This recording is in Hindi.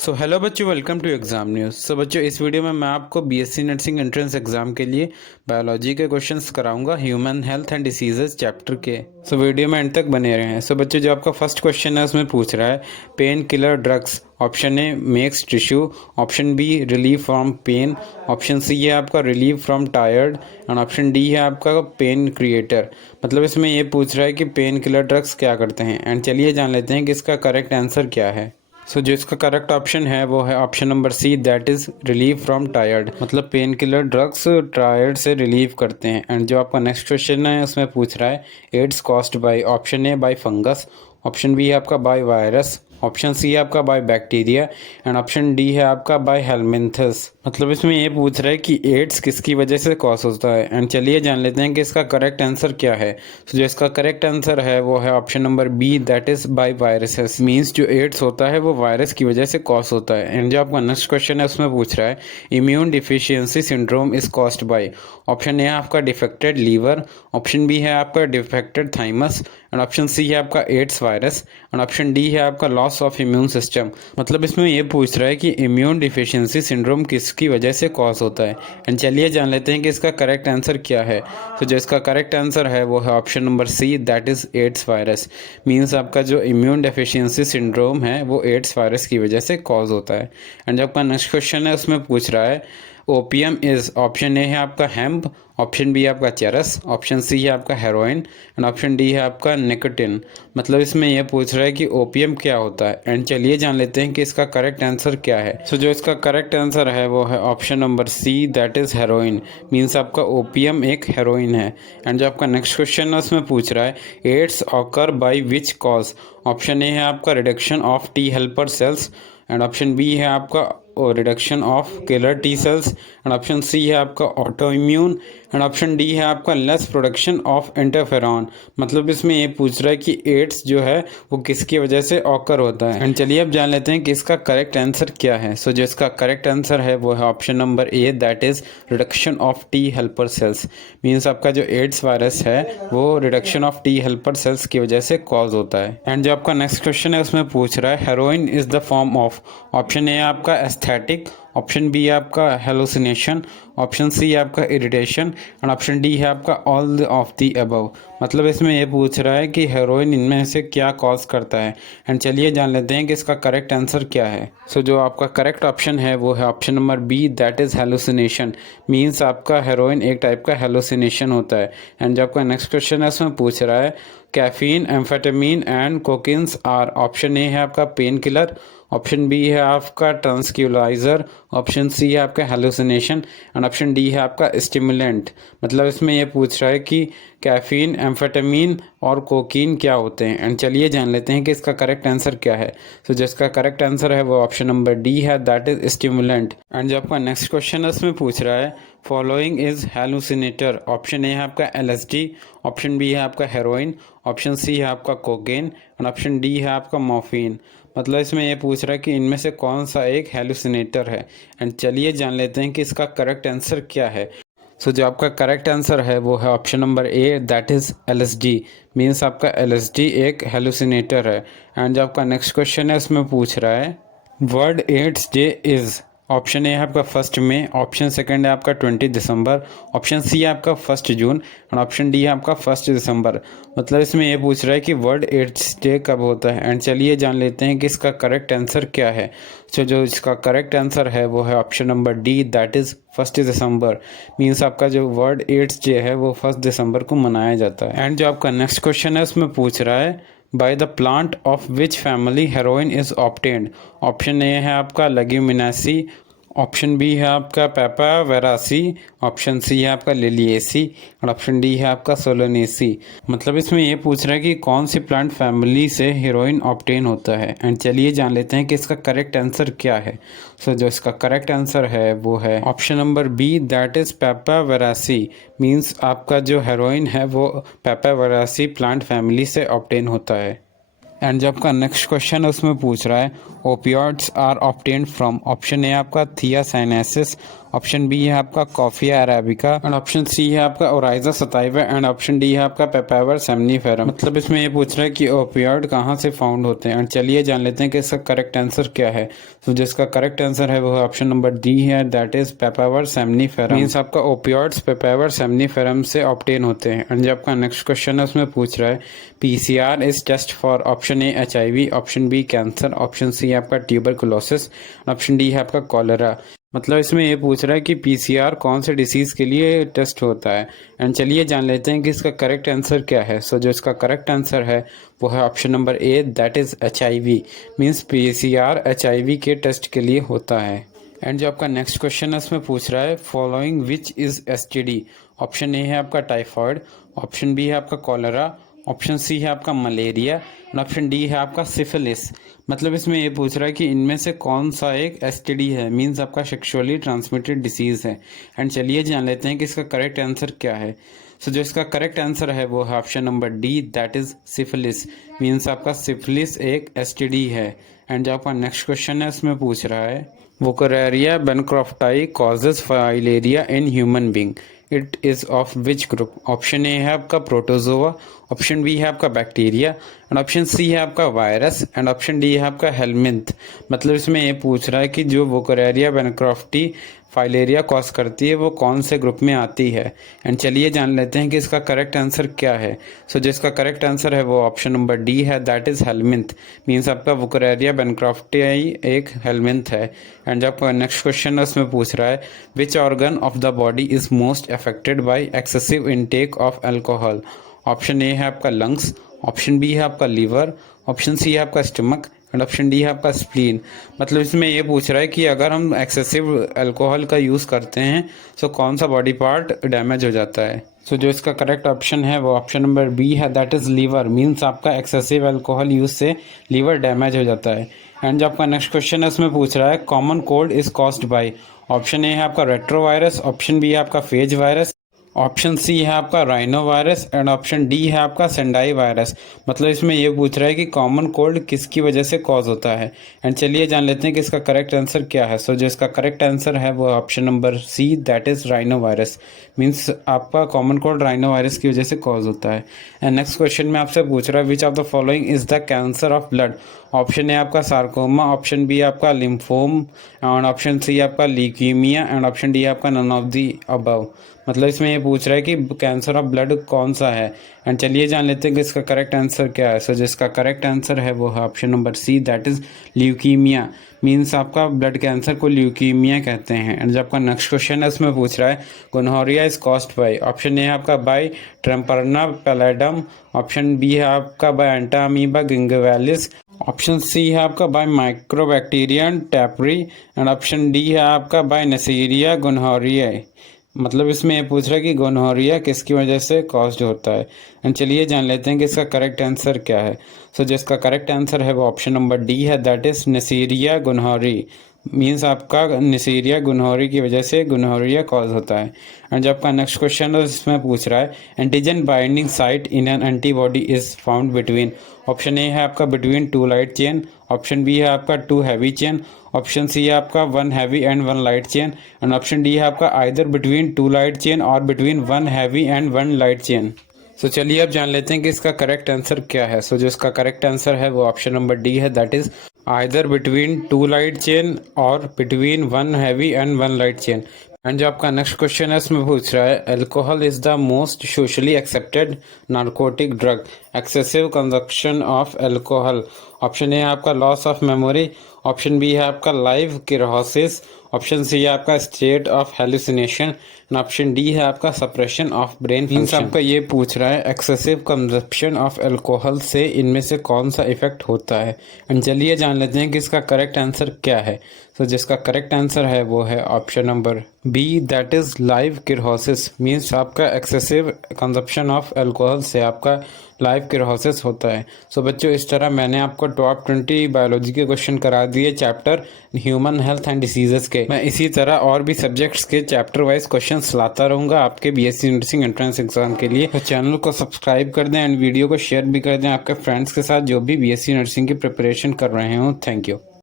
सो हेलो बच्चों, वेलकम टू एग्जाम न्यूज़। बच्चों, इस वीडियो में मैं आपको बीएससी नर्सिंग एंट्रेंस एग्जाम के लिए बायोलॉजी के क्वेश्चंस कराऊंगा, human health and diseases chapter के। वीडियो में एंड तक बने रहे हैं। बच्चों, जो आपका फर्स्ट क्वेश्चन है उसमें पूछ रहा है painkiller drugs. Option a makes tissue, option b relieve from pain, option सी है आपका relieve from tired and option D है आपका पेन क्रिएटर। मतलब इसमें ये पूछ रहा है कि पेन किलर ड्रग्स क्या करते हैं। एंड चलिए जान लेते हैं कि इसका करेक्ट आंसर क्या है। जो इसका करेक्ट ऑप्शन है वो है option number C, that is relieve from tired. मतलब पेन किलर ड्रग्स टायर्ड से रिलीव करते हैं। एंड जो आपका नेक्स्ट क्वेश्चन है उसमें पूछ रहा है AIDS caused by, option a by fungus, option B है आपका बाय वायरस, ऑप्शन सी है आपका by bacteria and option D है आपका बाय हेलमिंथस। मतलब इसमें ये पूछ रहा है कि एड्स किसकी वजह से कॉज होता है। एंड चलिए जान लेते हैं कि इसका करेक्ट आंसर क्या है। जो इसका करेक्ट आंसर है वो है option number B, that is by viruses. Means जो एड्स होता है वो वायरस की वजह से कॉज होता है। एंड जो आपका नेक्स्ट क्वेश्चन है उसमें पूछ रहा है immune deficiency syndrome is caused by. Option A है आपका डिफेक्टेड लीवर, ऑप्शन बी है आपका डिफेक्टेड थाइमस एंड ऑप्शन सी है आपका AIDS virus and option D है आपका लॉस ऑफ इम्यून सिस्टम। मतलब इसमें ये पूछ रहा है कि इम्यून डिफिशियंसी सिंड्रोम किसकी वजह से कॉज होता है। एंड चलिए जान लेते हैं कि इसका करेक्ट आंसर क्या है। जो इसका करेक्ट आंसर है वो है option number C, that is AIDS virus. Means आपका जो इम्यून डेफिशिएंसी सिंड्रोम है वो एड्स वायरस की वजह से कॉज होता है। एंड जो आपका नेक्स्ट क्वेश्चन है उसमें पूछ रहा है ओपीएम इज, ऑप्शन ए है आपका हेम्प, ऑप्शन बी है आपका चरस, ऑप्शन सी है आपका हेरोइन एंड ऑप्शन डी है आपका निकोटिन। मतलब इसमें यह पूछ रहा है कि ओपीएम क्या होता है। एंड चलिए जान लेते हैं कि इसका करेक्ट आंसर क्या है। जो इसका करेक्ट आंसर है वो है option number C, that is heroin. Means आपका ओपीएम एक हेरोइन है। एंड जो आपका नेक्स्ट क्वेश्चन है उसमें पूछ रहा है AIDS occur by which cause. Option A है आपका reduction of T helper cells and option B है आपका reduction of killer T cells and option सी है आपका auto immune and option D है आपका लेस प्रोडक्शन ऑफ इंटरफेरॉन। मतलब इसमें ये पूछ रहा है कि एड्स जो है वो किसकी वजह से ऑकर होता है। एंड चलिए अब जान लेते हैं कि इसका करेक्ट आंसर क्या है। जो इसका करेक्ट आंसर है वो है option number A, that is reduction of T helper sales. Means आपका जो एड्स वायरस है वो reduction of T helper sales की वजह से कॉज होता है। एंड जो आपका नेक्स्ट क्वेश्चन है उसमें पूछ रहा है heroin is the form of. Option A आपका एस्थेटिक, ऑप्शन बी है आपका हेलोसिनेशन, ऑप्शन सी है आपका इरिटेशन एंड ऑप्शन डी है आपका ऑल ऑफ द अबव। मतलब इसमें ये पूछ रहा है कि हेरोइन इनमें से क्या कॉज करता है। एंड चलिए जान लेते हैं कि इसका करेक्ट आंसर क्या है। जो आपका करेक्ट ऑप्शन है वो है option number B, that is hallucination. Means आपका हेरोइन एक टाइप का हेलोसिनेशन होता है। एंड जो आपका नेक्स्ट क्वेश्चन है उसमें पूछ रहा है caffeine, amphetamine and cocaines are. Option A है आपका पेन किलर, ऑप्शन बी है आपका ट्रांसक्यूलाइजर, ऑप्शन सी है आपका हेलुसिनेशन एंड ऑप्शन डी है आपका स्टिमुलेंट। मतलब इसमें यह पूछ रहा है कि कैफीन, एम्फेटामिन और कोकीन क्या होते हैं। एंड चलिए जान लेते हैं कि इसका करेक्ट आंसर क्या है। जिसका करेक्ट आंसर है वो ऑप्शन नंबर डी है, दैट इज स्टिमुलेंट। एंड जो आपका नेक्स्ट क्वेश्चन है उसमें पूछ रहा है फॉलोइंग इज हेलुसिनेटर। ऑप्शन ए है आपका एलएसडी, ऑप्शन बी है आपका हेरोइन, ऑप्शन सी है आपका कोकेन एंड ऑप्शन डी है आपका मॉर्फिन। मतलब इसमें यह पूछ रहा है कि इनमें से कौन सा एक हेलुसिनेटर है। एंड चलिए जान लेते हैं कि इसका करेक्ट आंसर क्या है। जो आपका करेक्ट आंसर है वो है option number A, that is LSD. Means आपका एलएसडी एक हेलुसिनेटर है। एंड जो आपका नेक्स्ट क्वेश्चन है उसमें पूछ रहा है world AIDS day is. Option A है आपका 1 मई, ऑप्शन सेकंड है आपका 20 दिसंबर, ऑप्शन सी है आपका 1 जून एंड ऑप्शन डी है आपका 1 दिसंबर। मतलब इसमें ये पूछ रहा है कि वर्ल्ड एड्स डे कब होता है। एंड चलिए जान लेते हैं कि इसका करेक्ट आंसर क्या है। जो इसका करेक्ट आंसर है वो है option number D, that is 1 December. Means आपका जो वर्ल्ड एड्स डे है वो 1 दिसंबर को मनाया जाता है। एंड जो आपका नेक्स्ट क्वेश्चन है उसमें पूछ रहा है by the plant of which family heroin is obtained. Option A है आपका लेग्यूमिनेसी, ऑप्शन बी है आपका पेपावेरासी, ऑप्शन सी है आपका लिलिएसी और ऑप्शन डी है आपका सोलोनेसी। मतलब इसमें ये पूछ रहा है कि कौन सी प्लांट फैमिली से हीरोइन ऑब्टेन होता है। एंड चलिए जान लेते हैं कि इसका करेक्ट आंसर क्या है। जो इसका करेक्ट आंसर है वो है option number B, that is papaveraceae. Means आपका जो हेरोइन है वो पेपावेरासी प्लांट फैमिली से ऑब्टेन होता है। एंड जो आपका नेक्स्ट क्वेश्चन है उसमें पूछ रहा है opioids are obtained from. Option A आपका थियासाइनेसिस, ऑप्शन बी है आपका कॉफिया अरेबिका एंड ऑप्शन सी है आपका oryza sativa and option D है आपका पेपावर सेमनीफेरम। मतलब इसमें ये पूछ रहा है कि ओपियोइड कहाँ से फाउंड होते हैं। एंड चलिए जान लेते हैं कि इसका करेक्ट आंसर क्या है। तो जिसका करेक्ट आंसर है वो ऑप्शन नंबर डी है, दैट इज पेपावर सेमनीफेरम। मींस आपका ओपियोइड्स पेपावर सेमनीफेरम से ऑब्टेन होते हैं। एंड जो आपका नेक्स्ट क्वेश्चन है उसमें पूछ रहा है PCR is test for option A HIV, option B cancer, option C आपका ट्यूबरकुलोसिस, ऑप्शन डी है आपका कॉलेरा। मतलब इसमें ये पूछ रहा है कि पीसीआर कौन से डिसीज़ के लिए टेस्ट होता है। एंड चलिए जान लेते हैं कि इसका करेक्ट आंसर क्या है। सो जो इसका करेक्ट आंसर है वो है option number A, that is HIV. Means PCR HIV के टेस्ट के लिए होता है। एंड जो आपका नेक्स्ट क्वेश्चन है उसमें पूछ रहा है following which is STD. Option A है आपका टाइफॉइड, ऑप्शन बी है आपका कॉलेरा, ऑप्शन सी है आपका मलेरिया और ऑप्शन डी है आपका सिफिलिस। मतलब इसमें ये पूछ रहा है कि इनमें से कौन सा एक एसटीडी है, मींस आपका सेक्सुअली ट्रांसमिटेड डिसीज़ है। एंड चलिए जान लेते हैं कि इसका करेक्ट आंसर क्या है। सो जो इसका करेक्ट आंसर है वो है option number D, that is syphilis. Means आपका सिफिलिस एक एसटीडी है। एंड जो आपका नेक्स्ट क्वेश्चन है उसमें पूछ रहा है Wuchereria bancrofti causes filaria in human being, it is of which group. Option A है आपका प्रोटोजोआ, ऑप्शन बी है आपका बैक्टीरिया एंड ऑप्शन सी है आपका वायरस एंड ऑप्शन डी है आपका हेलमिंथ। मतलब इसमें ये पूछ रहा है कि जो वोकरेरिया बेनक्रॉफ्टी फाइलेरिया कॉज करती है वो कौन से ग्रुप में आती है। एंड चलिए जान लेते हैं कि इसका करेक्ट आंसर क्या है। सो जिसका करेक्ट आंसर है वो ऑप्शन नंबर डी है, दैट इज़ हेलमिंथ। मीन्स आपका वोकरेरिया बेनक्रॉफ्टी एक हेलमिंथ है। एंड जब नेक्स्ट क्वेश्चन है उसमें पूछ रहा है which organ of the body is most affected by excessive intake of alcohol. Option A है आपका लंग्स, ऑप्शन बी है आपका लीवर, ऑप्शन सी है आपका स्टमक एंड ऑप्शन डी है आपका स्प्लीन। मतलब इसमें ये पूछ रहा है कि अगर हम एक्सेसिव अल्कोहल का यूज़ करते हैं तो कौन सा बॉडी पार्ट डैमेज हो जाता है। सो जो इसका करेक्ट ऑप्शन है वो ऑप्शन नंबर बी है, दैट इज़ लीवर। मीन्स आपका एक्सेसिव अल्कोहल यूज़ से लीवर डैमेज हो जाता है। एंड जो आपका नेक्स्ट क्वेश्चन है उसमें पूछ रहा है common cold is caused by. Option A है आपका रेट्रोवायरस, ऑप्शन बी है आपका फेज वायरस, ऑप्शन सी है आपका rhino virus and option D है आपका सेंडाई वायरस। मतलब इसमें ये पूछ रहा है कि कॉमन कोल्ड किसकी वजह से कॉज होता है। एंड चलिए जान लेते हैं कि इसका करेक्ट आंसर क्या है। सो जो इसका करेक्ट आंसर है वो option number C, that is rhino virus. Means आपका कॉमन कोल्ड राइनो वायरस की वजह से कॉज होता है। एंड नेक्स्ट क्वेश्चन में आपसे पूछ रहा है which of the following is the cancer of blood. Option A आपका सार्कोमा, ऑप्शन बी आपका लिम्फोम एंड ऑप्शन सी आपका लीकीमिया एंड ऑप्शन डी आपका नन ऑफ दी अबव। मतलब इसमें ये पूछ रहा है कि कैंसर ऑफ ब्लड कौन सा है। एंड चलिए जान लेते हैं कि इसका करेक्ट आंसर क्या है। सो जिसका करेक्ट आंसर है वो है option number C, that is leukaemia. Means आपका ब्लड कैंसर को ल्यूकीमिया कहते हैं। एंड जब आपका नेक्स्ट क्वेश्चन है उसमें पूछ रहा है gonorrhoea is caused by. Option A है आपका by treponema pallidum, option B है आपका बाय एंटामीबा गिंगवैलिस, ऑप्शन सी है आपका by mycobacterium tapri and option D है आपका बाय नेसीरिया गोनोरिया। मतलब इसमें ये पूछ रहा है कि गोनोरिया किसकी वजह से कॉज्ड होता है। एंड चलिए जान लेते हैं कि इसका करेक्ट आंसर क्या है। सो जिसका करेक्ट आंसर है वो ऑप्शन नंबर डी है, दैट इज़ नेसीरिया गोनोरी। मीन्स आपका नेसीरिया गोनोरी की वजह से गोनोरिया कॉज होता है। एंड जब आपका नेक्स्ट क्वेश्चन है इसमें पूछ रहा है antigen binding site in an antibody is found between. Option A है आपका between two light chain, option B है आपका टू हैवी चेन, ऑप्शन सी है आपका one heavy and one light chain and option D है आपका either between two light chain और between one heavy and one light chain. So चलिए अब जान लेते हैं कि इसका करेक्ट आंसर क्या है। सो जो इसका करेक्ट आंसर है वो ऑप्शन नंबर डी है, that is either between two light chain और between one heavy and one light chain. And जो आपका नेक्स्ट क्वेश्चन है उसमें पूछ रहा है alcohol is the most socially accepted narcotic drug, excessive consumption of alcohol. Option A है आपका loss of memory, option B है आपका लाइव किरोसिस, ऑप्शन सी है आपका state of hallucination, option D है आपका सप्रेशन ऑफ ब्रेन फंक्शन। आपका ये पूछ रहा है एक्सेसिव कंजप्शन ऑफ अल्कोहल से इनमें से कौन सा इफेक्ट होता है। एंड चलिए जान लेते हैं कि इसका करेक्ट आंसर क्या है। तो जिसका करेक्ट आंसर है वो है option number B, that is live cirrhosis. Means आपका एक्सेसिव कंजप्शन ऑफ अल्कोहल से आपका लाइव किरोसिस होता है। सो बच्चों इस तरह मैंने आपको टॉप 20 बायोलॉजी के क्वेश्चन करा दिए chapter human health and diseases के। मैं इसी तरह और भी सब्जेक्ट्स के चैप्टर वाइज क्वेश्चंस लाता रहूँगा आपके बीएससी नर्सिंग एंट्रेंस एग्जाम के लिए। तो चैनल को सब्सक्राइब कर दें एंड वीडियो को शेयर भी कर दें आपके फ्रेंड्स के साथ जो भी बीएससी नर्सिंग की प्रिपरेशन कर रहे हों। Thank you.